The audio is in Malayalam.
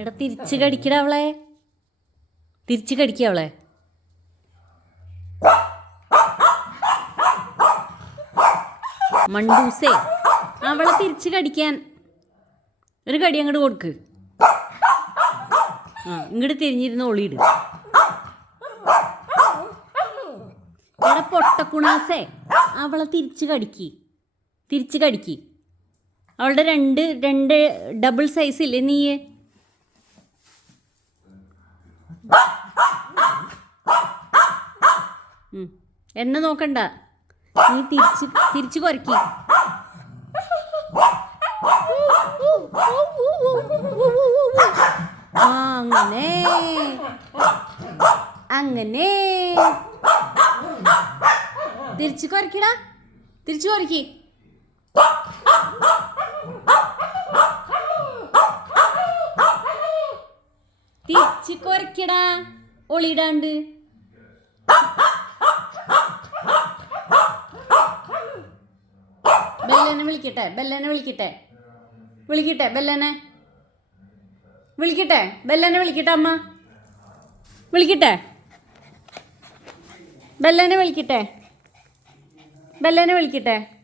എടാ തിരിച്ച് കടിക്കടാ അവളെ. തിരിച്ച് കടിക്ക അവളെ. മണ്ടൂസേ അവളെ തിരിച്ച് കടിക്കാൻ ഒരു കടി അങ്ങോട്ട് കൊടുക്ക്. ആ ഇങ്ങോട്ട് തിരിഞ്ഞിരുന്ന ഒളിയിട് എടാ പൊട്ടക്കുണാസേ അവളെ തിരിച്ച് കടിക്ക്. തിരിച്ച് കടിക്ക്. അവളുടെ രണ്ട് രണ്ട് ഡബിൾ സൈസ് ഇല്ലേ നീ എന്നെ നോക്കണ്ട. നീ തിരിച്ച് തിരിച്ച് കുറയ്ക്ക് അങ്ങനെ. അങ്ങനെ. തിരിച്ച് കുറയ്ക്കടാ തിരിച്ച് കുറയ്ക്ക് തിരിച്ച് കൊരക്കടാ ഒളിയിടാണ്ട്. ബെല്ലനെ വിളിക്കട്ടെ ബെല്ലനെ വിളിക്കട്ടെ. വിളിക്കട്ടെ ബെല്ലനെ. വിളിക്കട്ടെ ബെല്ലനെ വിളിക്കട്ടെ അമ്മ. വിളിക്കട്ടെ. ബെല്ലനെ വിളിക്കട്ടെ. ബെല്ലനെ വിളിക്കട്ടെ.